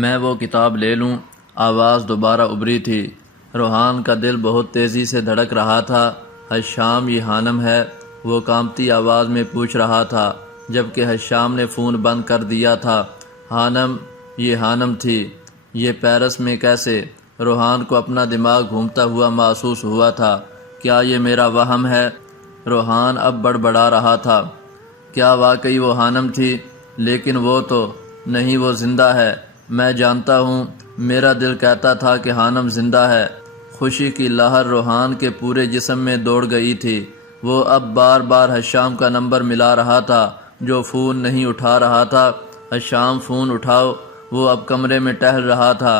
میں وہ کتاب لے لوں۔ آواز دوبارہ ابھری تھی۔ روحان کا دل بہت تیزی سے دھڑک رہا تھا۔ حشام یہ حانم ہے؟ وہ کانپتی آواز میں پوچھ رہا تھا، جبکہ حشام نے فون بند کر دیا تھا۔ حانم؟ یہ حانم تھی۔ یہ پیرس میں کیسے؟ روحان کو اپنا دماغ گھومتا ہوا محسوس ہوا تھا۔ کیا یہ میرا وہم ہے؟ روحان اب بڑبڑا رہا تھا۔ کیا واقعی وہ حانم تھی؟ لیکن وہ تو نہیں، وہ زندہ ہے۔ میں جانتا ہوں، میرا دل کہتا تھا کہ حانم زندہ ہے۔ خوشی کی لہر روحان کے پورے جسم میں دوڑ گئی تھی۔ وہ اب بار بار حشام کا نمبر ملا رہا تھا، جو فون نہیں اٹھا رہا تھا۔ حشام، فون اٹھاؤ۔ وہ اب کمرے میں ٹہل رہا تھا۔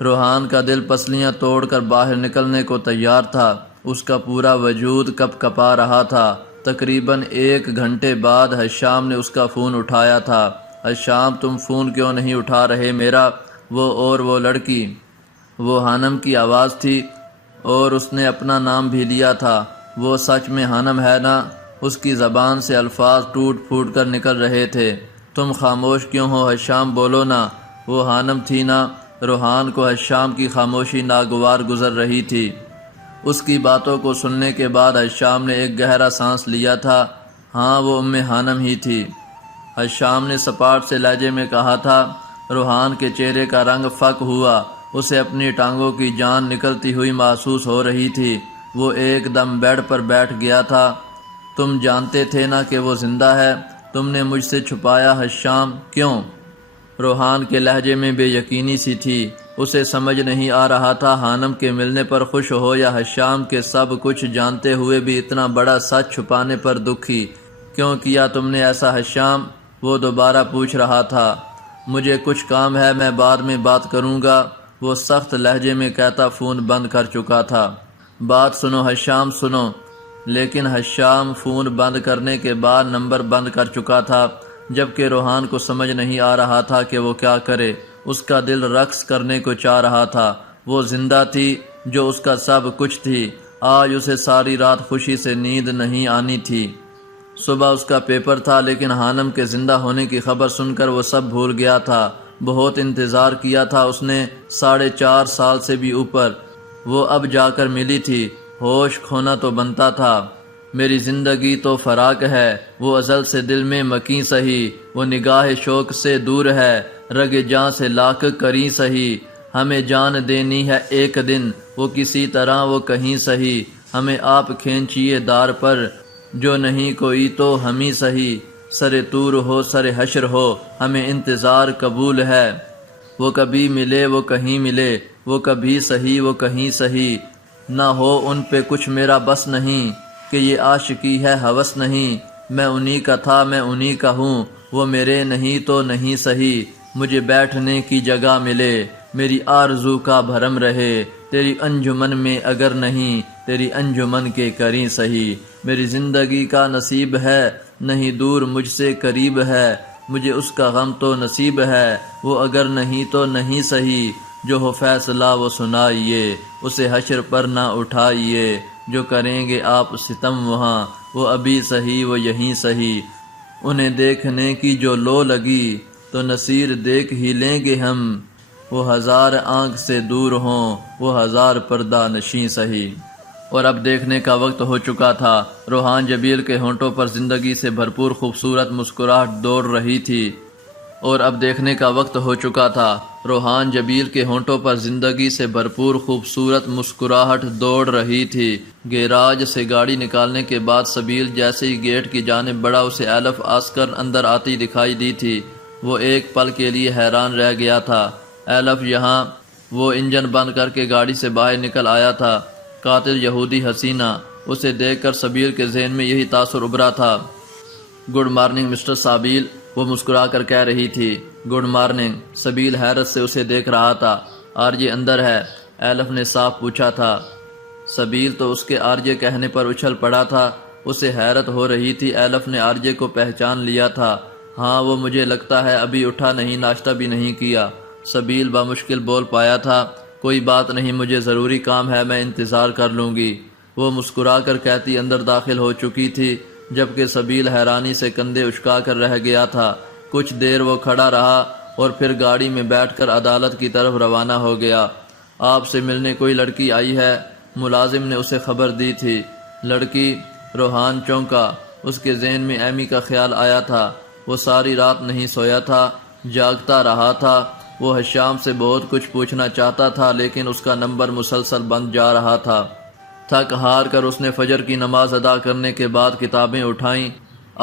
روحان کا دل پسلیاں توڑ کر باہر نکلنے کو تیار تھا۔ اس کا پورا وجود کپ کپا رہا تھا۔ تقریباً 1 گھنٹے بعد حشام نے اس کا فون اٹھایا تھا۔ حشام، تم فون کیوں نہیں اٹھا رہے میرا؟ وہ لڑکی، وہ حانم کی آواز تھی، اور اس نے اپنا نام بھی لیا تھا۔ وہ سچ میں حانم ہے نا؟ اس کی زبان سے الفاظ ٹوٹ پھوٹ کر نکل رہے تھے۔ تم خاموش کیوں ہو حشام؟ بولو نا۔ وہ حانم تھی نا؟ روحان کو حشام کی خاموشی ناگوار گزر رہی تھی۔ اس کی باتوں کو سننے کے بعد حشام نے ایک گہرا سانس لیا تھا۔ ہاں، وہ حانم ہی تھی۔ حشام نے سپاٹ سے لہجے میں کہا تھا۔ روحان کے چہرے کا رنگ فک ہوا۔ اسے اپنی ٹانگوں کی جان نکلتی ہوئی محسوس ہو رہی تھی۔ وہ ایک دم بیڈ پر بیٹھ گیا تھا۔ تم جانتے تھے نا کہ وہ زندہ ہے؟ تم نے مجھ سے چھپایا حشام، کیوں؟ روحان کے لہجے میں بے یقینی سی تھی۔ اسے سمجھ نہیں آ رہا تھا حانم کے ملنے پر خوش ہو یا حشام کے سب کچھ جانتے ہوئے بھی اتنا بڑا سچ چھپانے پر دکھی۔ کیوں کیا تم نے ایسا حشام؟ وہ دوبارہ پوچھ رہا تھا۔ مجھے کچھ کام ہے، میں بعد میں بات کروں گا، وہ سخت لہجے میں کہتا فون بند کر چکا تھا۔ بات سنو حشام، سنو۔ لیکن حشام فون بند کرنے کے بعد نمبر بند کر چکا تھا، جبکہ روحان کو سمجھ نہیں آ رہا تھا کہ وہ کیا کرے۔ اس کا دل رقص کرنے کو چاہ رہا تھا۔ وہ زندہ تھی، جو اس کا سب کچھ تھی۔ آج اسے ساری رات خوشی سے نیند نہیں آنی تھی۔ صبح اس کا پیپر تھا، لیکن حانم کے زندہ ہونے کی خبر سن کر وہ سب بھول گیا تھا۔ بہت انتظار کیا تھا اس نے، 4.5 سال سے بھی اوپر۔ وہ اب جا کر ملی تھی۔ ہوش کھونا تو بنتا تھا۔ میری زندگی تو فراق ہے، وہ ازل سے دل میں مکیں سہی، وہ نگاہ شوق سے دور ہے، رگ جاں سے لاکھ کری سہی۔ ہمیں جان دینی ہے ایک دن، وہ کسی طرح وہ کہیں سہی، ہمیں آپ کھینچیے دار پر، جو نہیں کوئی تو ہمیں سہی۔ سر طور ہو سر حشر ہو، ہمیں انتظار قبول ہے۔ وہ کبھی ملے وہ کہیں ملے، وہ کبھی سہی وہ کہیں سہی۔ نہ ہو ان پہ کچھ میرا بس نہیں، کہ یہ عاشقی ہے ہوس نہیں۔ میں انہی کا تھا، میں انہی کا ہوں، وہ میرے نہیں تو نہیں سہی۔ مجھے بیٹھنے کی جگہ ملے، میری آرزو کا بھرم رہے، تیری انجمن میں اگر نہیں، تیری انجمن کے کریں سہی۔ میری زندگی کا نصیب ہے، نہیں دور مجھ سے قریب ہے، مجھے اس کا غم تو نصیب ہے، وہ اگر نہیں تو نہیں سہی۔ جو ہو فیصلہ وہ سنائیے، اسے حشر پر نہ اٹھائیے، جو کریں گے آپ ستم وہاں، وہ ابھی سہی وہ یہیں سہی۔ انہیں دیکھنے کی جو لو لگی، تو نصیر دیکھ ہی لیں گے ہم، وہ 1000 آنکھ سے دور ہوں، وہ 1000 پردہ نشیں سہی۔ اور اب دیکھنے کا وقت ہو چکا تھا۔ روحان جبیل کے ہونٹوں پر زندگی سے بھرپور خوبصورت مسکراہٹ دوڑ رہی تھی۔ اور اب دیکھنے کا وقت ہو چکا تھا۔ روحان جبیل کے ہونٹوں پر زندگی سے بھرپور خوبصورت مسکراہٹ دوڑ رہی تھی۔ گیراج سے گاڑی نکالنے کے بعد سبیل جیسے ہی گیٹ کی جانب بڑھا، اسے ایلف آسکر اندر آتی دکھائی دی تھی۔ وہ ایک پل کے لیے حیران رہ گیا تھا۔ ایلف یہاں؟ وہ انجن بند کر کے گاڑی سے باہر نکل آیا تھا۔ قاتل یہودی حسینہ، اسے دیکھ کر سبیل کے ذہن میں یہی تاثر ابھرا تھا۔ گڈ مارننگ مسٹر سابیل، وہ مسکرا کر کہہ رہی تھی۔ Good morning. سبیل حیرت سے اسے دیکھ رہا تھا۔ آرجے اندر ہے؟ ایلف نے صاف پوچھا تھا۔ سبیل تو اس کے آرجے کہنے پر اچھل پڑا تھا۔ اسے حیرت ہو رہی تھی، ایلف نے آرجے کو پہچان لیا تھا۔ ہاں، وہ مجھے لگتا ہے ابھی اٹھا نہیں، ناشتہ بھی نہیں کیا، سبیل بامشکل بول پایا تھا۔ کوئی بات نہیں، مجھے ضروری کام ہے، میں انتظار کر لوں گی، وہ مسکرا کر کہتی اندر داخل ہو چکی تھی، جبکہ سبیل حیرانی سے کندھے اچکا کر رہ گیا تھا۔ کچھ دیر وہ کھڑا رہا، اور پھر گاڑی میں بیٹھ کر عدالت کی طرف روانہ ہو گیا۔ آپ سے ملنے کوئی لڑکی آئی ہے؟ ملازم نے اسے خبر دی تھی۔ لڑکی؟ روحان چونکا۔ اس کے ذہن میں ایمی کا خیال آیا تھا۔ وہ ساری رات نہیں سویا تھا، جاگتا رہا تھا۔ وہ ہشام سے بہت کچھ پوچھنا چاہتا تھا لیکن اس کا نمبر مسلسل بند جا رہا تھا۔ تھک ہار کر اس نے فجر کی نماز ادا کرنے کے بعد کتابیں اٹھائیں۔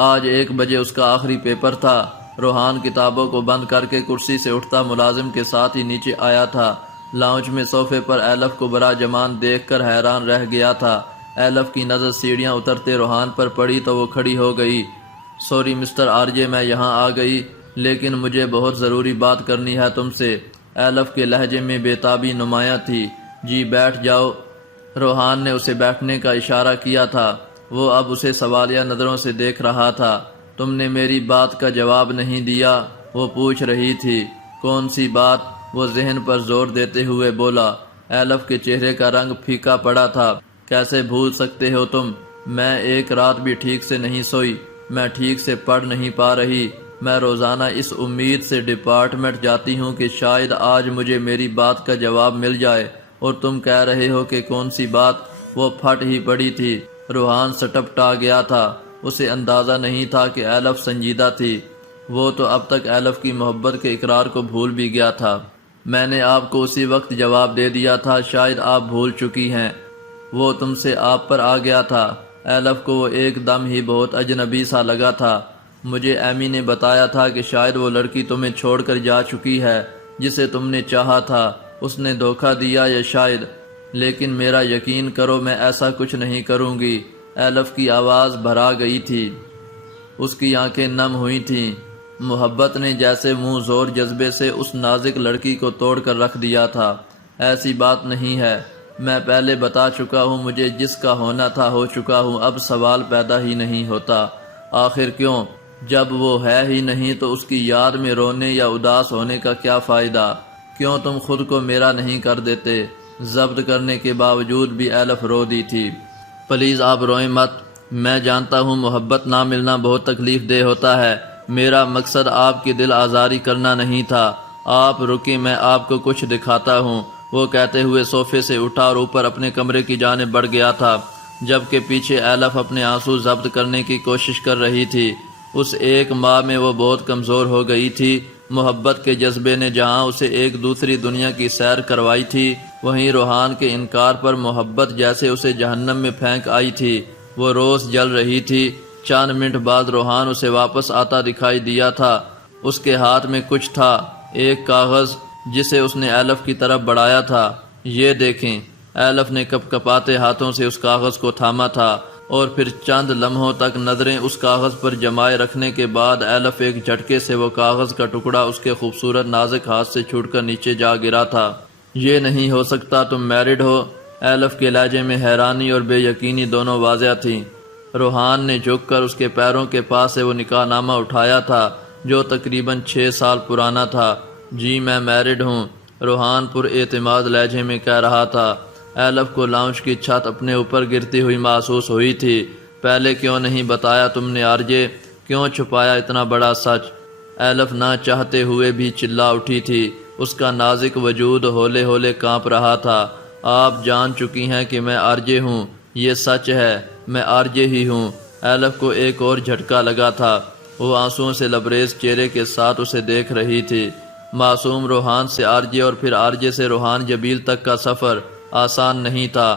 آج 1 بجے اس کا آخری پیپر تھا۔ روحان کتابوں کو بند کر کے کرسی سے اٹھتا ملازم کے ساتھ ہی نیچے آیا تھا۔ لاؤنج میں صوفے پر ایلف کو براجمان دیکھ کر حیران رہ گیا تھا۔ ایلف کی نظر سیڑھیاں اترتے روحان پر پڑی تو وہ کھڑی ہو گئی۔ سوری مسٹر آر جے، میں یہاں آ گئی لیکن مجھے بہت ضروری بات کرنی ہے تم سے۔ ایلف کے لہجے میں بےتابی نمایاں تھی۔ جی بیٹھ جاؤ۔ روحان نے اسے بیٹھنے کا اشارہ کیا تھا۔ وہ اب اسے سوالیہ نظروں سے دیکھ رہا تھا۔ تم نے میری بات کا جواب نہیں دیا، وہ پوچھ رہی تھی۔ کون سی بات؟ وہ ذہن پر زور دیتے ہوئے بولا۔ ایلف کے چہرے کا رنگ پھیکا پڑا تھا۔ کیسے بھول سکتے ہو تم؟ میں ایک رات بھی ٹھیک سے نہیں سوئی، میں ٹھیک سے پڑھ نہیں پا رہی۔ میں روزانہ اس امید سے ڈپارٹمنٹ جاتی ہوں کہ شاید آج مجھے میری بات کا جواب مل جائے، اور تم کہہ رہے ہو کہ کون سی بات؟ وہ پھٹ ہی پڑی تھی۔ روحان سٹپٹا گیا تھا۔ اسے اندازہ نہیں تھا کہ ایلف سنجیدہ تھی۔ وہ تو اب تک ایلف کی محبت کے اقرار کو بھول بھی گیا تھا۔ میں نے آپ کو اسی وقت جواب دے دیا تھا، شاید آپ بھول چکی ہیں۔ وہ تم سے آپ پر آ گیا تھا۔ ایلف کو وہ ایک دم ہی بہت اجنبی سا لگا تھا۔ مجھے ایمی نے بتایا تھا کہ شاید وہ لڑکی تمہیں چھوڑ کر جا چکی ہے جسے تم نے چاہا تھا۔ اس نے دھوکہ دیا یا شاید، لیکن میرا یقین کرو میں ایسا کچھ نہیں کروں گی۔ ایلف کی آواز بھرا گئی تھی، اس کی آنکھیں نم ہوئی تھیں۔ محبت نے جیسے منہ زور جذبے سے اس نازک لڑکی کو توڑ کر رکھ دیا تھا۔ ایسی بات نہیں ہے، میں پہلے بتا چکا ہوں، مجھے جس کا ہونا تھا ہو چکا ہوں، اب سوال پیدا ہی نہیں ہوتا۔ آخر کیوں؟ جب وہ ہے ہی نہیں تو اس کی یاد میں رونے یا اداس ہونے کا کیا فائدہ؟ کیوں تم خود کو میرا نہیں کر دیتے؟ ضبط کرنے کے باوجود بھی ایلف رو دی تھی۔ پلیز آپ روئیں مت، میں جانتا ہوں محبت نہ ملنا بہت تکلیف دہ ہوتا ہے۔ میرا مقصد آپ کی دل آزاری کرنا نہیں تھا۔ آپ رکیں، میں آپ کو کچھ دکھاتا ہوں۔ وہ کہتے ہوئے صوفے سے اٹھا اور اوپر اپنے کمرے کی جانب بڑھ گیا تھا، جبکہ پیچھے ایلف اپنے آنسو ضبط کرنے کی کوشش کر رہی تھی۔ اس 1 ماہ میں وہ بہت کمزور ہو گئی تھی۔ محبت کے جذبے نے جہاں اسے ایک دوسری دنیا کی سیر کروائی تھی، وہیں روحان کے انکار پر محبت جیسے اسے جہنم میں پھینک آئی تھی۔ وہ روز جل رہی تھی۔ چند منٹ بعد روحان اسے واپس آتا دکھائی دیا تھا۔ اس کے ہاتھ میں کچھ تھا، ایک کاغذ جسے اس نے ایلف کی طرف بڑھایا تھا۔ یہ دیکھیں۔ ایلف نے کپ کپاتے ہاتھوں سے اس کاغذ کو تھاما تھا، اور پھر چند لمحوں تک نظریں اس کاغذ پر جمائے رکھنے کے بعد ایلف ایک جھٹکے سے وہ کاغذ کا ٹکڑا اس کے خوبصورت نازک ہاتھ سے چھوٹ کر نیچے جا گرا تھا۔ یہ نہیں ہو سکتا، تم میرڈ ہو؟ ایلف کے لہجے میں حیرانی اور بے یقینی دونوں واضح تھیں۔ روحان نے جھک کر اس کے پیروں کے پاس سے وہ نکاح نامہ اٹھایا تھا جو تقریباً 6 سال پرانا تھا۔ جی میں میرڈ ہوں، روحان پر اعتماد لہجے میں کہہ رہا تھا۔ ایلف کو لاؤنج کی چھت اپنے اوپر گرتی ہوئی محسوس ہوئی تھی۔ پہلے کیوں نہیں بتایا تم نے آرجے؟ کیوں چھپایا اتنا بڑا سچ؟ ایلف نہ چاہتے ہوئے بھی چلا اٹھی تھی۔ اس کا نازک وجود ہولے ہولے کانپ رہا تھا۔ آپ جان چکی ہیں کہ میں آرجے ہوں، یہ سچ ہے، میں آرجے ہی ہوں۔ ایلف کو ایک اور جھٹکا لگا تھا۔ وہ آنسوؤں سے لبریز چہرے کے ساتھ اسے دیکھ رہی تھی۔ معصوم روحان سے آرجے اور پھر آرجے سے روحان جبیل تک کا سفر آسان نہیں تھا۔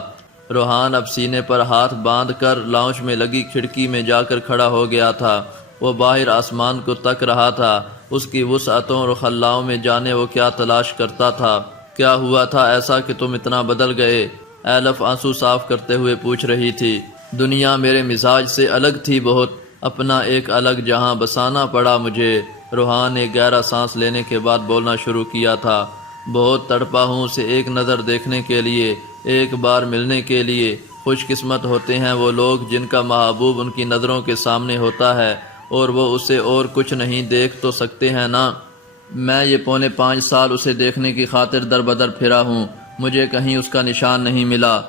روحان اب سینے پر ہاتھ باندھ کر لاؤنج میں لگی کھڑکی میں جا کر کھڑا ہو گیا تھا۔ وہ باہر آسمان کو تک رہا تھا۔ اس کی وسعتوں اور خلاؤں میں جانے وہ کیا تلاش کرتا تھا۔ کیا ہوا تھا ایسا کہ تم اتنا بدل گئے؟ ایلف آنسو صاف کرتے ہوئے پوچھ رہی تھی۔ دنیا میرے مزاج سے الگ تھی بہت، اپنا ایک الگ جہاں بسانا پڑا مجھے۔ روحان نے گہرا سانس لینے کے بعد بولنا شروع کیا تھا۔ بہت تڑپا ہوں اسے ایک نظر دیکھنے کے لیے، ایک بار ملنے کے لیے۔ خوش قسمت ہوتے ہیں وہ لوگ جن کا محبوب ان کی نظروں کے سامنے ہوتا ہے اور وہ اسے اور کچھ نہیں دیکھ تو سکتے ہیں نا۔ میں یہ 4.25 سال اسے دیکھنے کی خاطر در بدر پھرا ہوں، مجھے کہیں اس کا نشان نہیں ملا۔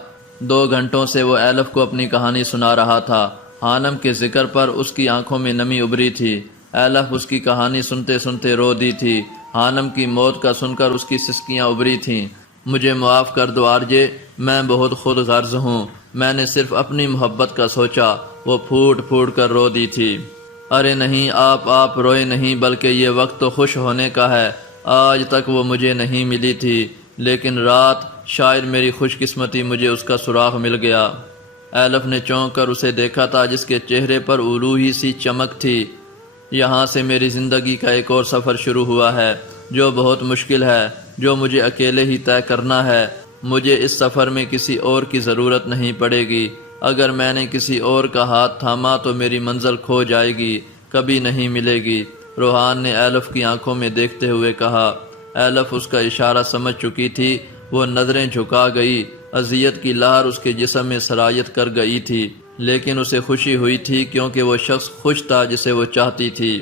2 گھنٹوں سے وہ ایلف کو اپنی کہانی سنا رہا تھا۔ حانم کے ذکر پر اس کی آنکھوں میں نمی ابری تھی۔ ایلف اس کی کہانی سنتے سنتے رو دی تھی۔ حانم کی موت کا سن کر اس کی سسکیاں ابری تھیں۔ مجھے معاف کر دو آرجے، میں بہت خود غرض ہوں، میں نے صرف اپنی محبت کا سوچا۔ وہ پھوٹ پھوٹ کر رو دی تھی۔ ارے نہیں آپ روئے نہیں، بلکہ یہ وقت تو خوش ہونے کا ہے۔ آج تک وہ مجھے نہیں ملی تھی، لیکن رات شاید میری خوش قسمتی مجھے اس کا سراغ مل گیا۔ ایلف نے چونک کر اسے دیکھا تھا، جس کے چہرے پر الوہی سی چمک تھی۔ یہاں سے میری زندگی کا ایک اور سفر شروع ہوا ہے، جو بہت مشکل ہے، جو مجھے اکیلے ہی طے کرنا ہے۔ مجھے اس سفر میں کسی اور کی ضرورت نہیں پڑے گی۔ اگر میں نے کسی اور کا ہاتھ تھاما تو میری منزل کھو جائے گی، کبھی نہیں ملے گی۔ روحان نے ایلف کی آنکھوں میں دیکھتے ہوئے کہا۔ ایلف اس کا اشارہ سمجھ چکی تھی۔ وہ نظریں جھکا گئی۔ اذیت کی لہر اس کے جسم میں سرایت کر گئی تھی، لیکن اسے خوشی ہوئی تھی کیونکہ وہ شخص خوش تھا جسے وہ چاہتی تھی۔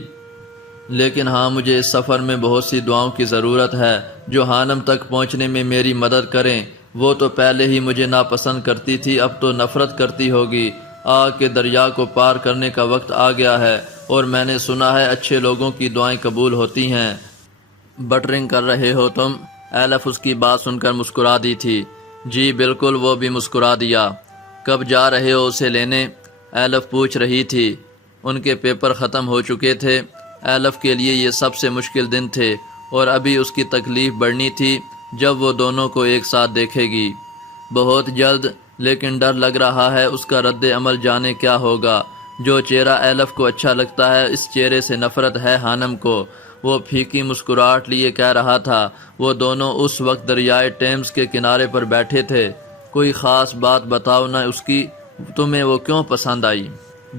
لیکن ہاں، مجھے اس سفر میں بہت سی دعاؤں کی ضرورت ہے جو حانم تک پہنچنے میں میری مدد کریں۔ وہ تو پہلے ہی مجھے ناپسند کرتی تھی، اب تو نفرت کرتی ہوگی۔ آگ کے دریا کو پار کرنے کا وقت آ گیا ہے، اور میں نے سنا ہے اچھے لوگوں کی دعائیں قبول ہوتی ہیں۔ بٹرنگ کر رہے ہو تم؟ ایلف اس کی بات سن کر مسکرا دی تھی۔ جی بالکل، وہ بھی مسکرا دیا۔ کب جا رہے ہو اسے لینے؟ ایلف پوچھ رہی تھی۔ ان کے پیپر ختم ہو چکے تھے۔ ایلف کے لیے یہ سب سے مشکل دن تھے، اور ابھی اس کی تکلیف بڑھنی تھی جب وہ دونوں کو ایک ساتھ دیکھے گی۔ بہت جلد، لیکن ڈر لگ رہا ہے اس کا رد عمل جانے کیا ہوگا۔ جو چہرہ ایلف کو اچھا لگتا ہے، اس چہرے سے نفرت ہے حانم کو۔ وہ پھیکی مسکراہٹ لیے کہہ رہا تھا۔ وہ دونوں اس وقت دریائے ٹیمز کے کنارے پر بیٹھے تھے۔ کوئی خاص بات بتاؤ نا اس کی، تمہیں وہ کیوں پسند آئی؟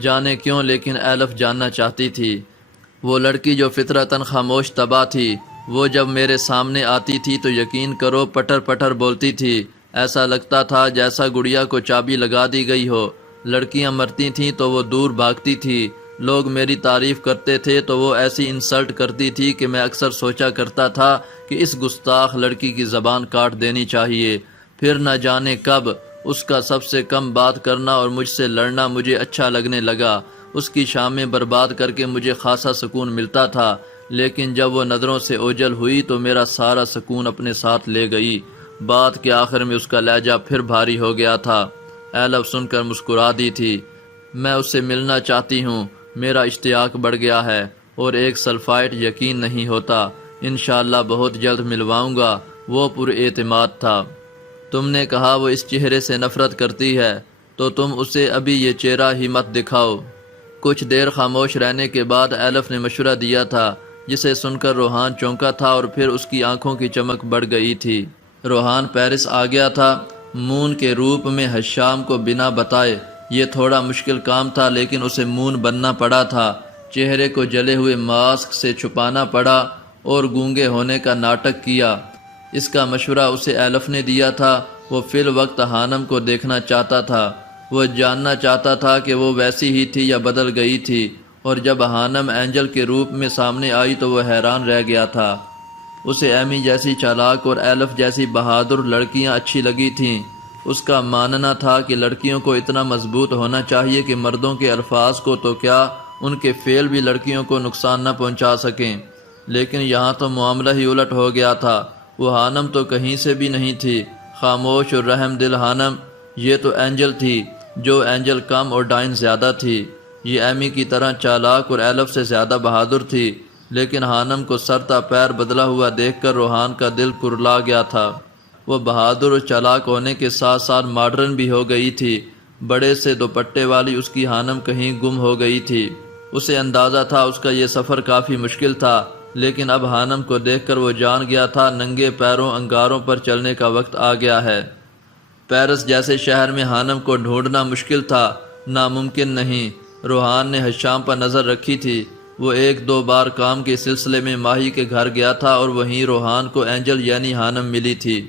جانے کیوں، لیکن ایلف جاننا چاہتی تھی۔ وہ لڑکی جو فطرتاً خاموش طبع تھی، وہ جب میرے سامنے آتی تھی تو یقین کرو پٹر پٹر بولتی تھی۔ ایسا لگتا تھا جیسا گڑیا کو چابی لگا دی گئی ہو۔ لڑکیاں مرتی تھیں تو وہ دور بھاگتی تھی۔ لوگ میری تعریف کرتے تھے تو وہ ایسی انسلٹ کرتی تھی کہ میں اکثر سوچا کرتا تھا کہ اس گستاخ لڑکی کی زبان کاٹ دینی چاہیے۔ پھر نہ جانے کب اس کا سب سے کم بات کرنا اور مجھ سے لڑنا مجھے اچھا لگنے لگا۔ اس کی شامیں برباد کر کے مجھے خاصا سکون ملتا تھا، لیکن جب وہ نظروں سے اوجھل ہوئی تو میرا سارا سکون اپنے ساتھ لے گئی۔ بات کے آخر میں اس کا لہجہ پھر بھاری ہو گیا تھا۔ ایلف سن کر مسکرا دی تھی۔ میں اس سے ملنا چاہتی ہوں، میرا اشتیاق بڑھ گیا ہے، اور ایک سلفائٹ یقین نہیں ہوتا۔ انشاءاللہ بہت جلد ملواؤں گا۔ وہ پر اعتماد تھا۔ تم نے کہا وہ اس چہرے سے نفرت کرتی ہے، تو تم اسے ابھی یہ چہرہ ہی مت دکھاؤ۔ کچھ دیر خاموش رہنے کے بعد ایلف نے مشورہ دیا تھا، جسے سن کر روحان چونکا تھا اور پھر اس کی آنکھوں کی چمک بڑھ گئی تھی۔ روحان پیرس آ گیا تھا، مون کے روپ میں حشام کو بنا بتائے۔ یہ تھوڑا مشکل کام تھا، لیکن اسے مون بننا پڑا تھا۔ چہرے کو جلے ہوئے ماسک سے چھپانا پڑا اور گونگے ہونے کا ناٹک کیا۔ اس کا مشورہ اسے ایلف نے دیا تھا۔ وہ فی الوقت حانم کو دیکھنا چاہتا تھا۔ وہ جاننا چاہتا تھا کہ وہ ویسی ہی تھی یا بدل گئی تھی، اور جب حانم اینجل کے روپ میں سامنے آئی تو وہ حیران رہ گیا تھا۔ اسے ایمی جیسی چالاک اور ایلف جیسی بہادر لڑکیاں اچھی لگی تھیں۔ اس کا ماننا تھا کہ لڑکیوں کو اتنا مضبوط ہونا چاہیے کہ مردوں کے الفاظ کو تو کیا، ان کے فعل بھی لڑکیوں کو نقصان نہ پہنچا سکیں۔ لیکن یہاں تو معاملہ ہی الٹ ہو گیا تھا۔ وہ حانم تو کہیں سے بھی نہیں تھی۔ خاموش اور رحم دل حانم، یہ تو اینجل تھی، جو اینجل کم اور ڈائن زیادہ تھی۔ یہ ایمی کی طرح چالاک اور ایلف سے زیادہ بہادر تھی، لیکن حانم کو سر تا پیر بدلا ہوا دیکھ کر روحان کا دل کرلا گیا تھا۔ وہ بہادر اور چالاک ہونے کے ساتھ ساتھ ماڈرن بھی ہو گئی تھی۔ بڑے سے دوپٹے والی اس کی حانم کہیں گم ہو گئی تھی۔ اسے اندازہ تھا اس کا یہ سفر کافی مشکل تھا، لیکن اب حانم کو دیکھ کر وہ جان گیا تھا ننگے پیروں انگاروں پر چلنے کا وقت آ گیا ہے۔ پیرس جیسے شہر میں حانم کو ڈھونڈنا مشکل تھا، ناممکن نہیں۔ روحان نے حشام پر نظر رکھی تھی۔ وہ ایک دو بار کام کے سلسلے میں ماہی کے گھر گیا تھا اور وہیں روحان کو اینجل یعنی حانم ملی تھی۔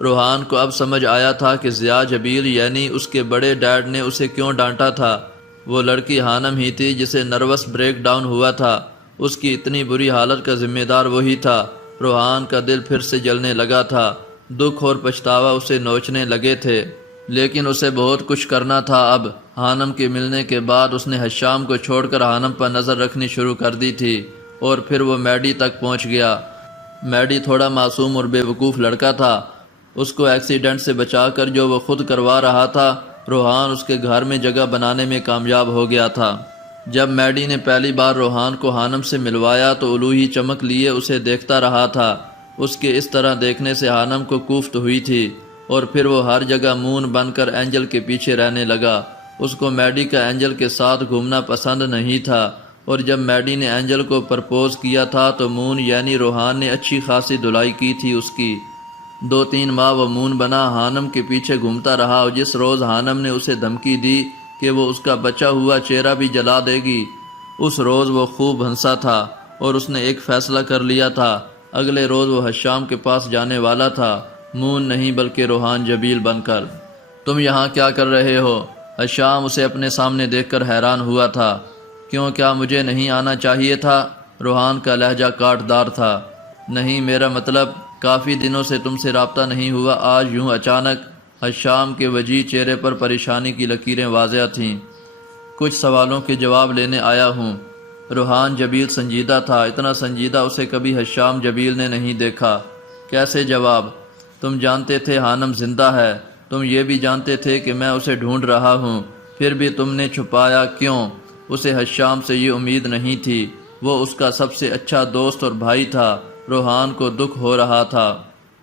روحان کو اب سمجھ آیا تھا کہ ضیاء جبیل یعنی اس کے بڑے ڈیڈ نے اسے کیوں ڈانٹا تھا۔ وہ لڑکی حانم ہی تھی جسے نروس بریک ڈاؤن ہوا تھا۔ اس کی اتنی بری حالت کا ذمہ دار وہی تھا۔ روحان کا دل پھر سے جلنے لگا تھا۔ دکھ اور پچھتاوا اسے نوچنے لگے تھے، لیکن اسے بہت کچھ کرنا تھا اب۔ حانم کے ملنے کے بعد اس نے حشام کو چھوڑ کر حانم پر نظر رکھنی شروع کر دی تھی، اور پھر وہ میڈی تک پہنچ گیا۔ میڈی تھوڑا معصوم اور بے وقوف لڑکا تھا۔ اس کو ایکسیڈنٹ سے بچا کر جو وہ خود کروا رہا تھا، روحان اس کے گھر میں جگہ بنانے میں کامیاب ہو گیا تھا۔ جب میڈی نے پہلی بار روحان کو ہانم سے ملوایا تو الوہی چمک لیے اسے دیکھتا رہا تھا۔ اس کے اس طرح دیکھنے سے ہانم کو کوفت ہوئی تھی اور پھر وہ ہر جگہ مون بن کر اینجل کے پیچھے رہنے لگا۔ اس کو میڈی کا اینجل کے ساتھ گھومنا پسند نہیں تھا، اور جب میڈی نے اینجل کو پرپوز کیا تھا تو مون یعنی روحان نے اچھی خاصی دھلائی کی تھی اس کی۔ 2-3 ماہ وہ مون بنا ہانم کے پیچھے گھومتا رہا، اور جس روز ہانم نے اسے دھمکی دی کہ وہ اس کا بچا ہوا چہرہ بھی جلا دے گی، اس روز وہ خوب ہنسا تھا اور اس نے ایک فیصلہ کر لیا تھا۔ اگلے روز وہ حشام کے پاس جانے والا تھا، مون نہیں بلکہ روحان جبیل بن کر۔ تم یہاں کیا کر رہے ہو؟ حشام اسے اپنے سامنے دیکھ کر حیران ہوا تھا۔ کیوں، کیا مجھے نہیں آنا چاہیے تھا؟ روحان کا لہجہ کاٹ دار تھا۔ نہیں، میرا مطلب کافی دنوں سے تم سے رابطہ نہیں ہوا، آج یوں اچانک؟ حشام کے وجیح چہرے پر پریشانی کی لکیریں واضح تھیں۔ کچھ سوالوں کے جواب لینے آیا ہوں۔ روحان جبیل سنجیدہ تھا، اتنا سنجیدہ اسے کبھی حشام جبیل نے نہیں دیکھا۔ کیسے جواب؟ تم جانتے تھے ہانم زندہ ہے، تم یہ بھی جانتے تھے کہ میں اسے ڈھونڈ رہا ہوں، پھر بھی تم نے چھپایا کیوں؟ اسے حشام سے یہ امید نہیں تھی، وہ اس کا سب سے اچھا دوست اور بھائی تھا۔ روحان کو دکھ ہو رہا تھا۔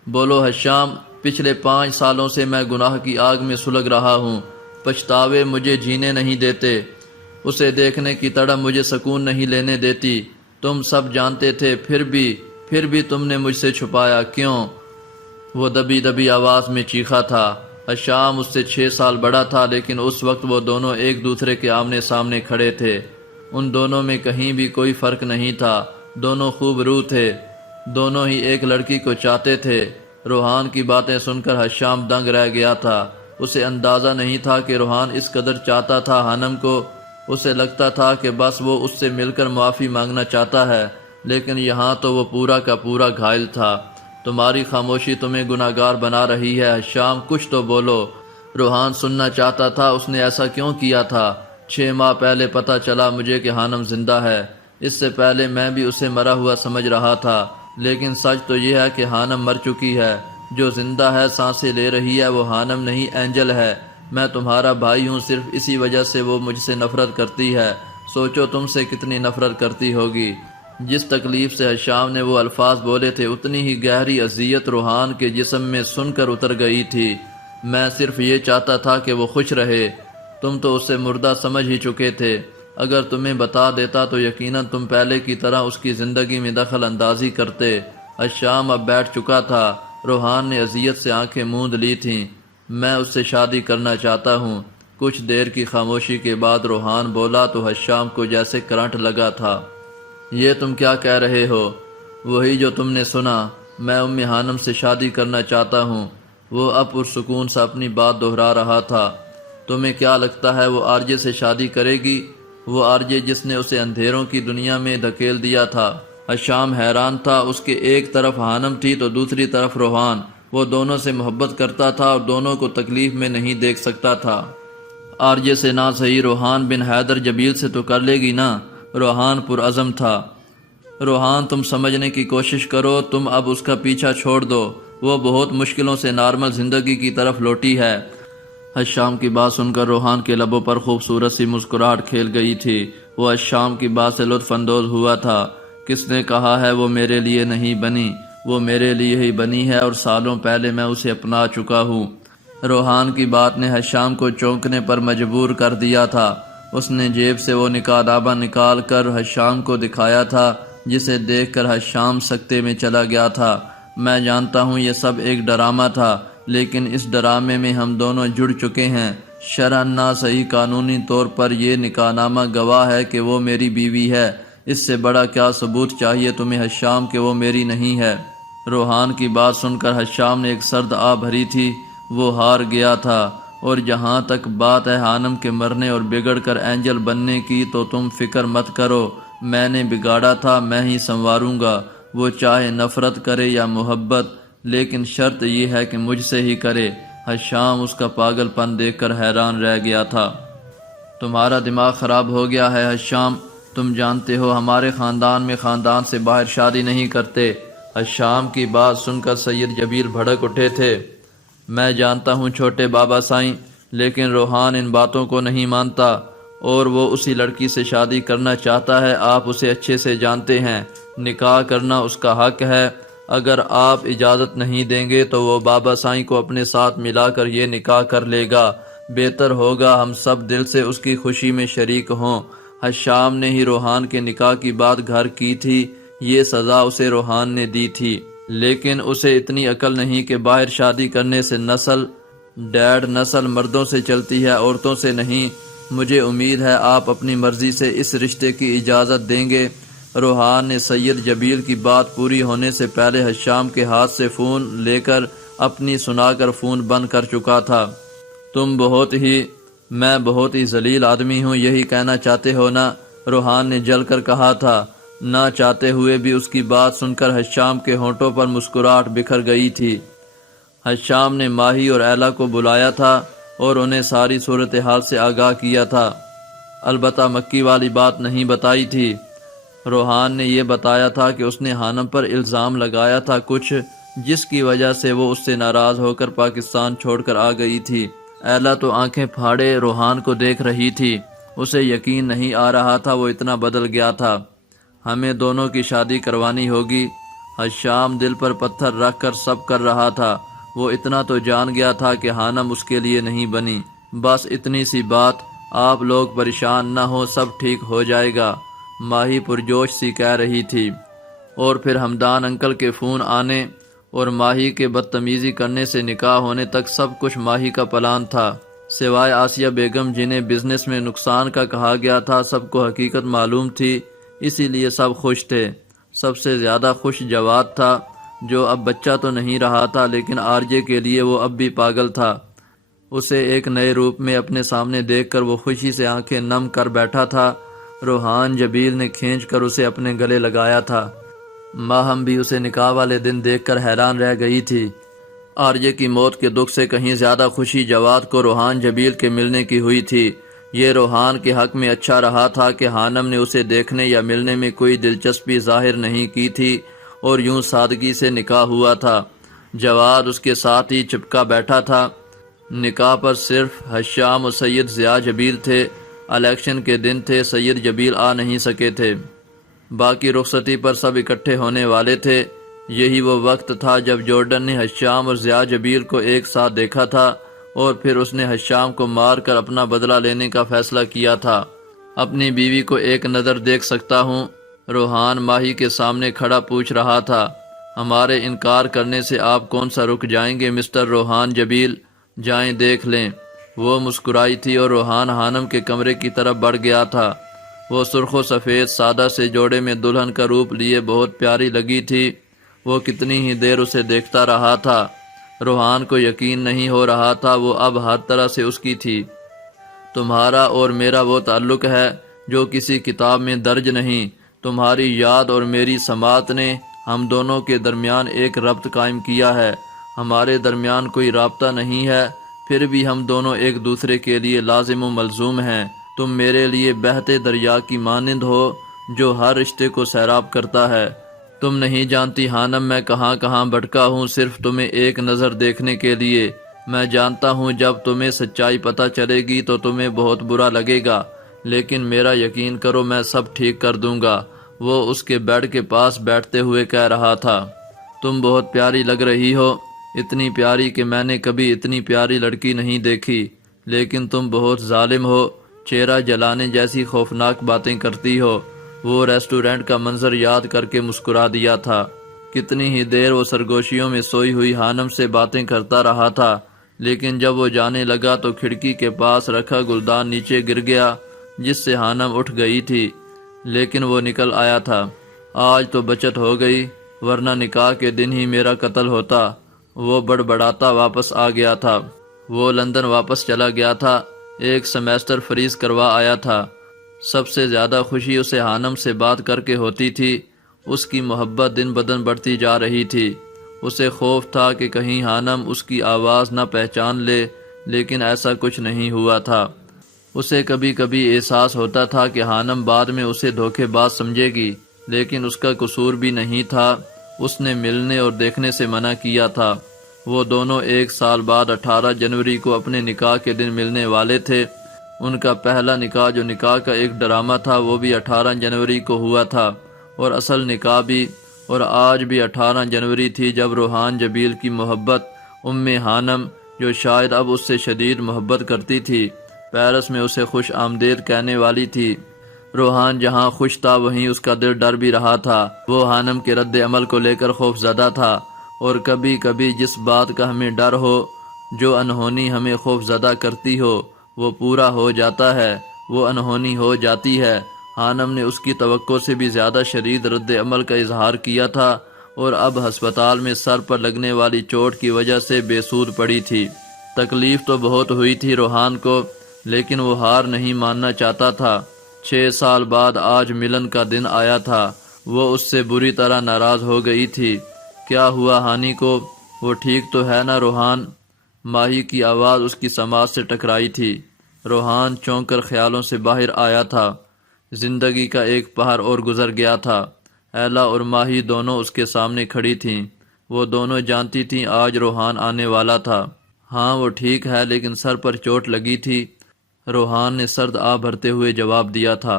بولو حشام، پچھلے 5 سالوں سے میں گناہ کی آگ میں سلگ رہا ہوں، پچھتاوے مجھے جینے نہیں دیتے، اسے دیکھنے کی تڑپ مجھے سکون نہیں لینے دیتی۔ تم سب جانتے تھے، پھر بھی تم نے مجھ سے چھپایا کیوں؟ وہ دبی دبی آواز میں چیخا تھا۔ حشام اس سے 6 سال بڑا تھا، لیکن اس وقت وہ دونوں ایک دوسرے کے آمنے سامنے کھڑے تھے۔ ان دونوں میں کہیں بھی کوئی فرق نہیں تھا، دونوں خوب روح تھے، دونوں ہی ایک لڑکی کو چاہتے تھے۔ روحان کی باتیں سن کر حشام دنگ رہ گیا تھا۔ اسے اندازہ نہیں تھا کہ روحان اس قدر چاہتا تھا ہانم کو۔ اسے لگتا تھا کہ بس وہ اس سے مل کر معافی مانگنا چاہتا ہے، لیکن یہاں تو وہ پورا کا پورا گھائل تھا۔ تمہاری خاموشی تمہیں گناہگار بنا رہی ہے حشام، کچھ تو بولو۔ روحان سننا چاہتا تھا، اس نے ایسا کیوں کیا تھا؟ 6 ماہ پہلے پتہ چلا مجھے کہ ہانم زندہ ہے، اس سے پہلے میں بھی اسے مرا ہوا سمجھ رہا تھا، لیکن سچ تو یہ ہے کہ ہانم مر چکی ہے۔ جو زندہ ہے، سانسیں لے رہی ہے، وہ ہانم نہیں اینجل ہے۔ میں تمہارا بھائی ہوں، صرف اسی وجہ سے وہ مجھ سے نفرت کرتی ہے۔ سوچو تم سے کتنی نفرت کرتی ہوگی۔ جس تکلیف سے حشام نے وہ الفاظ بولے تھے، اتنی ہی گہری اذیت روحان کے جسم میں سن کر اتر گئی تھی۔ میں صرف یہ چاہتا تھا کہ وہ خوش رہے۔ تم تو اسے مردہ سمجھ ہی چکے تھے۔ اگر تمہیں بتا دیتا تو یقیناً تم پہلے کی طرح اس کی زندگی میں دخل اندازی کرتے۔ حشام اب بیٹھ چکا تھا، روحان نے اذیت سے آنکھیں موند لی تھیں۔ میں اس سے شادی کرنا چاہتا ہوں۔ کچھ دیر کی خاموشی کے بعد روحان بولا تو حشام کو جیسے کرنٹ لگا تھا۔ یہ تم کیا کہہ رہے ہو؟ وہی جو تم نے سنا، میں ام ہانم سے شادی کرنا چاہتا ہوں۔ وہ اب پرسکون سے اپنی بات دہرا رہا تھا۔ تمہیں کیا لگتا ہے وہ آرجے سے شادی کرے گی؟ وہ آرجے جس نے اسے اندھیروں کی دنیا میں دھکیل دیا تھا۔ حشام حیران تھا، اس کے ایک طرف ہانم تھی تو دوسری طرف روحان۔ وہ دونوں سے محبت کرتا تھا اور دونوں کو تکلیف میں نہیں دیکھ سکتا تھا۔ آرجے سے نہ صحیح روحان بن حیدر جبیل سے تو کر لے گی نا؟ روحان پرعزم تھا۔ روحان، تم سمجھنے کی کوشش کرو، تم اب اس کا پیچھا چھوڑ دو، وہ بہت مشکلوں سے نارمل زندگی کی طرف لوٹی ہے۔ حشام کی بات سن کر روحان کے لبوں پر خوبصورت سی مسکراہٹ کھیل گئی تھی۔ وہ حشام کی بات سے لطف اندوز ہوا تھا۔ کس نے کہا ہے وہ میرے لیے نہیں بنی؟ وہ میرے لیے ہی بنی ہے، اور سالوں پہلے میں اسے اپنا چکا ہوں۔ روحان کی بات نے حشام کو چونکنے پر مجبور کر دیا تھا۔ اس نے جیب سے وہ نکاح نامہ نکال کر حشام کو دکھایا تھا، جسے دیکھ کر حشام سکتے میں چلا گیا تھا۔ میں جانتا ہوں یہ سب ایک ڈرامہ تھا، لیکن اس ڈرامے میں ہم دونوں جڑ چکے ہیں۔ شرعاً نہ صحیح قانونی طور پر یہ نکاح نامہ گواہ ہے کہ وہ میری بیوی ہے۔ اس سے بڑا کیا ثبوت چاہیے تمہیں حشام کہ وہ میری نہیں ہے؟ روحان کی بات سن کر حشام نے ایک سرد آہ بھری تھی۔ وہ ہار گیا تھا، اور جہاں تک بات ہے ہانم کے مرنے اور بگڑ کر اینجل بننے کی، تو تم فکر مت کرو، میں نے بگاڑا تھا، میں ہی سنواروں گا۔ وہ چاہے نفرت کرے یا محبت، لیکن شرط یہ ہے کہ مجھ سے ہی کرے۔ حشام اس کا پاگل پن دیکھ کر حیران رہ گیا تھا۔ تمہارا دماغ خراب ہو گیا ہے حشام، تم جانتے ہو ہمارے خاندان میں خاندان سے باہر شادی نہیں کرتے۔ حشام کی بات سن کر سید جبیل بھڑک اٹھے تھے۔ میں جانتا ہوں چھوٹے بابا سائیں، لیکن روحان ان باتوں کو نہیں مانتا اور وہ اسی لڑکی سے شادی کرنا چاہتا ہے۔ آپ اسے اچھے سے جانتے ہیں، نکاح کرنا اس کا حق ہے۔ اگر آپ اجازت نہیں دیں گے تو وہ بابا سائیں کو اپنے ساتھ ملا کر یہ نکاح کر لے گا۔ بہتر ہوگا ہم سب دل سے اس کی خوشی میں شریک ہوں۔ حشام نے ہی روحان کے نکاح کی بات گھر کی تھی، یہ سزا اسے روحان نے دی تھی، لیکن اسے اتنی عقل نہیں کہ باہر شادی کرنے سے نسل مردوں سے چلتی ہے، عورتوں سے نہیں۔ مجھے امید ہے آپ اپنی مرضی سے اس رشتے کی اجازت دیں گے۔ روحان نے سید جبیل کی بات پوری ہونے سے پہلے حشام کے ہاتھ سے فون لے کر اپنی سنا کر فون بند کر چکا تھا۔ میں بہت ہی ذلیل آدمی ہوں، یہی کہنا چاہتے ہو نا؟ روحان نے جل کر کہا تھا۔ نہ چاہتے ہوئے بھی اس کی بات سن کر حشام کے ہونٹوں پر مسکراہٹ بکھر گئی تھی۔ حشام نے ماہی اور ایلا کو بلایا تھا اور انہیں ساری صورتحال سے آگاہ کیا تھا، البتہ مکی والی بات نہیں بتائی تھی۔ روحان نے یہ بتایا تھا کہ اس نے حانم پر الزام لگایا تھا کچھ، جس کی وجہ سے وہ اس سے ناراض ہو کر پاکستان چھوڑ کر آ گئی تھی۔ ایلا تو آنکھیں پھاڑے روحان کو دیکھ رہی تھی، اسے یقین نہیں آ رہا تھا وہ اتنا بدل گیا تھا۔ ہمیں دونوں کی شادی کروانی ہوگی، حشام دل پر پتھر رکھ کر سب کر رہا تھا۔ وہ اتنا تو جان گیا تھا کہ حانم اس کے لیے نہیں بنی۔ بس اتنی سی بات، آپ لوگ پریشان نہ ہو، سب ٹھیک ہو جائے گا، ماہی پرجوش سی کہہ رہی تھی۔ اور پھر ہمدان انکل کے فون آنے اور ماہی کے بدتمیزی کرنے سے نکاح ہونے تک سب کچھ ماہی کا پلان تھا، سوائے آسیہ بیگم جنہیں بزنس میں نقصان کا کہا گیا تھا۔ سب کو حقیقت معلوم تھی، اسی لیے سب خوش تھے۔ سب سے زیادہ خوش جواد تھا، جو اب بچہ تو نہیں رہا تھا لیکن آرجے کے لیے وہ اب بھی پاگل تھا۔ اسے ایک نئے روپ میں اپنے سامنے دیکھ کر وہ خوشی سے آنکھیں نم کر بیٹھا تھا۔ روحان جبیل نے کھینچ کر اسے اپنے گلے لگایا تھا۔ ماہم بھی اسے نکاح والے دن دیکھ کر حیران رہ گئی تھی۔ آرجے کی موت کے دکھ سے کہیں زیادہ خوشی جواد کو روحان جبیل کے ملنے کی ہوئی تھی۔ یہ روحان کے حق میں اچھا رہا تھا کہ حانم نے اسے دیکھنے یا ملنے میں کوئی دلچسپی ظاہر نہیں کی تھی اور یوں سادگی سے نکاح ہوا تھا۔ جواد اس کے ساتھ ہی چپکا بیٹھا تھا۔ نکاح پر صرف حشام اور سید ضیاء جبیل تھے۔ الیکشن کے دن تھے، سید جبیل آ نہیں سکے تھے، باقی رخصتی پر سب اکٹھے ہونے والے تھے۔ یہی وہ وقت تھا جب جارڈن نے حشام اور ضیاء جبیل کو ایک ساتھ دیکھا تھا اور پھر اس نے حشام کو مار کر اپنا بدلہ لینے کا فیصلہ کیا تھا۔ اپنی بیوی کو ایک نظر دیکھ سکتا ہوں؟ روحان ماہی کے سامنے کھڑا پوچھ رہا تھا۔ ہمارے انکار کرنے سے آپ کون سا رک جائیں گے مسٹر روحان جبیل؟ جائیں دیکھ لیں۔ وہ مسکرائی تھی اور روحان حانم کے کمرے کی طرف بڑھ گیا تھا۔ وہ سرخ و سفید سادہ سے جوڑے میں دلہن کا روپ لیے بہت پیاری لگی تھی۔ وہ کتنی ہی دیر اسے دیکھتا رہا تھا۔ روحان کو یقین نہیں ہو رہا تھا، وہ اب ہر طرح سے اس کی تھی۔ تمہارا اور میرا وہ تعلق ہے جو کسی کتاب میں درج نہیں۔ تمہاری یاد اور میری سماعت نے ہم دونوں کے درمیان ایک ربط قائم کیا ہے۔ ہمارے درمیان کوئی رابطہ نہیں ہے، پھر بھی ہم دونوں ایک دوسرے کے لیے لازم و ملزوم ہیں۔ تم میرے لیے بہتے دریا کی مانند ہو جو ہر رشتے کو سیراب کرتا ہے۔ تم نہیں جانتی حانم میں کہاں کہاں بھٹکا ہوں صرف تمہیں ایک نظر دیکھنے کے لیے۔ میں جانتا ہوں جب تمہیں سچائی پتہ چلے گی تو تمہیں بہت برا لگے گا، لیکن میرا یقین کرو میں سب ٹھیک کر دوں گا۔ وہ اس کے بیڈ کے پاس بیٹھتے ہوئے کہہ رہا تھا۔ تم بہت پیاری لگ رہی ہو، اتنی پیاری کہ میں نے کبھی اتنی پیاری لڑکی نہیں دیکھی، لیکن تم بہت ظالم ہو، چہرہ جلانے جیسی خوفناک باتیں کرتی ہو۔ وہ ریسٹورنٹ کا منظر یاد کر کے مسکرا دیا تھا۔ کتنی ہی دیر وہ سرگوشیوں میں سوئی ہوئی حانم سے باتیں کرتا رہا تھا، لیکن جب وہ جانے لگا تو کھڑکی کے پاس رکھا گلدان نیچے گر گیا جس سے حانم اٹھ گئی تھی، لیکن وہ نکل آیا تھا۔ آج تو بچت ہو گئی، ورنہ نکاح کے دن ہی میرا قتل ہوتا۔ وہ بڑبڑاتا واپس آ گیا تھا۔ وہ لندن واپس چلا گیا تھا، ایک سیمیسٹر فریز کروا آیا تھا۔ سب سے زیادہ خوشی اسے حانم سے بات کر کے ہوتی تھی۔ اس کی محبت دن بدن بڑھتی جا رہی تھی۔ اسے خوف تھا کہ کہیں حانم اس کی آواز نہ پہچان لے، لیکن ایسا کچھ نہیں ہوا تھا۔ اسے کبھی کبھی احساس ہوتا تھا کہ حانم بعد میں اسے دھوکے باز سمجھے گی، لیکن اس کا قصور بھی نہیں تھا۔ اس نے ملنے اور دیکھنے سے منع کیا تھا۔ وہ دونوں 1 سال بعد 18 جنوری کو اپنے نکاح کے دن ملنے والے تھے۔ ان کا پہلا نکاح جو نکاح کا ایک ڈرامہ تھا وہ بھی 18 جنوری کو ہوا تھا، اور اصل نکاح بھی، اور آج بھی 18 جنوری تھی جب روحان جبیل کی محبت ہانم، جو شاید اب اس سے شدید محبت کرتی تھی، پیرس میں اسے خوش آمدید کہنے والی تھی۔ روحان جہاں خوش تھا وہیں اس کا دل ڈر بھی رہا تھا۔ وہ ہانم کے رد عمل کو لے کر خوف زدہ تھا، اور کبھی کبھی جس بات کا ہمیں ڈر ہو، جو انہونی ہمیں خوف زدہ کرتی ہو، وہ پورا ہو جاتا ہے، وہ انہونی ہو جاتی ہے۔ ہانم نے اس کی توقع سے بھی زیادہ شدید رد عمل کا اظہار کیا تھا، اور اب ہسپتال میں سر پر لگنے والی چوٹ کی وجہ سے بے سود پڑی تھی۔ تکلیف تو بہت ہوئی تھی روحان کو، لیکن وہ ہار نہیں ماننا چاہتا تھا۔ 6 سال بعد آج ملن کا دن آیا تھا۔ وہ اس سے بری طرح ناراض ہو گئی تھی۔ کیا ہوا ہانی کو؟ وہ ٹھیک تو ہے نا روحان؟ ماہی کی آواز اس کی سماعت سے ٹکرائی تھی۔ روحان چونک کر خیالوں سے باہر آیا تھا۔ زندگی کا ایک پہر اور گزر گیا تھا۔ ایلا اور ماہی دونوں اس کے سامنے کھڑی تھیں۔ وہ دونوں جانتی تھیں آج روحان آنے والا تھا۔ ہاں وہ ٹھیک ہے، لیکن سر پر چوٹ لگی تھی۔ روحان نے سرد آہ بھرتے ہوئے جواب دیا تھا۔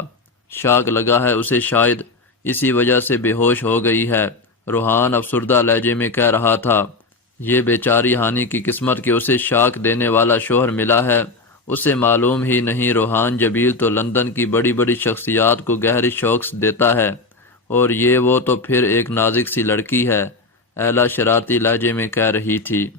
شاک لگا ہے اسے، شاید اسی وجہ سے بے ہوش ہو گئی ہے، روحان افسردہ لہجے میں کہہ رہا تھا۔ یہ بیچاری ہانی کی قسمت کہ اسے شاک دینے والا شوہر ملا ہے۔ اسے معلوم ہی نہیں روحان جبیل تو لندن کی بڑی بڑی شخصیات کو گہری شوق دیتا ہے، اور یہ وہ تو پھر ایک نازک سی لڑکی ہے، ایلا شرارتی لہجے میں کہہ رہی تھی۔